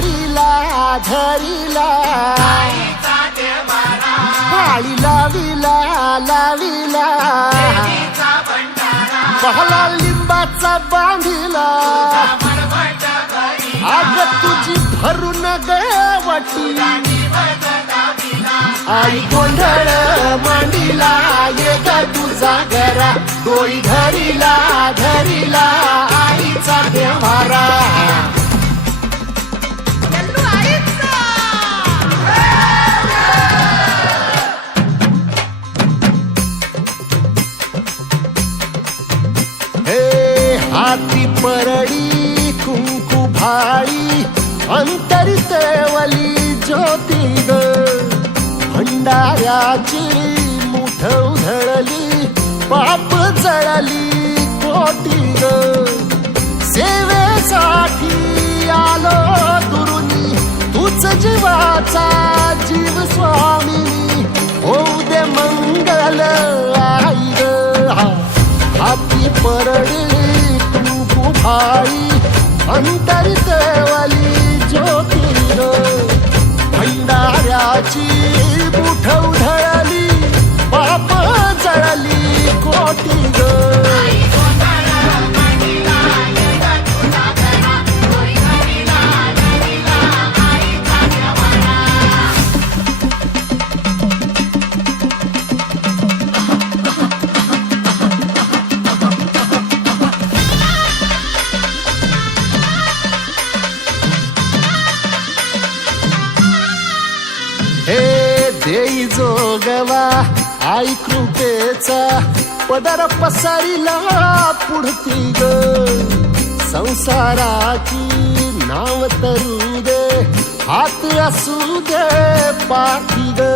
धरिला धरिला भाळी लाविला लाविला पहला लिंबाचा बांधिला आग तुझी भरून गवटी आई गोंधळ मांडीला ये ग तुझा घरा डोई धरिला धरिला आईचा देवारा हाती परडी कुंकू भाळी अंतरितवली ज्योती ग भंडाऱ्याची मुठ उधळली पाप जळली कोटी ग सेवेसाठी आलो दुरुनी तूच जीवाचा जीव स्वामी होऊ दे मंगल आई ग हाती परडी भाई अंतरितवली ज्योती भंडाऱ्याची मुठ उधळली पाप जळली कोटी ग देई जोगवा आई कृपेचा पदर पसरिला पुढती ग संसाराची नाव तरू दे हात असू दे पाठी ग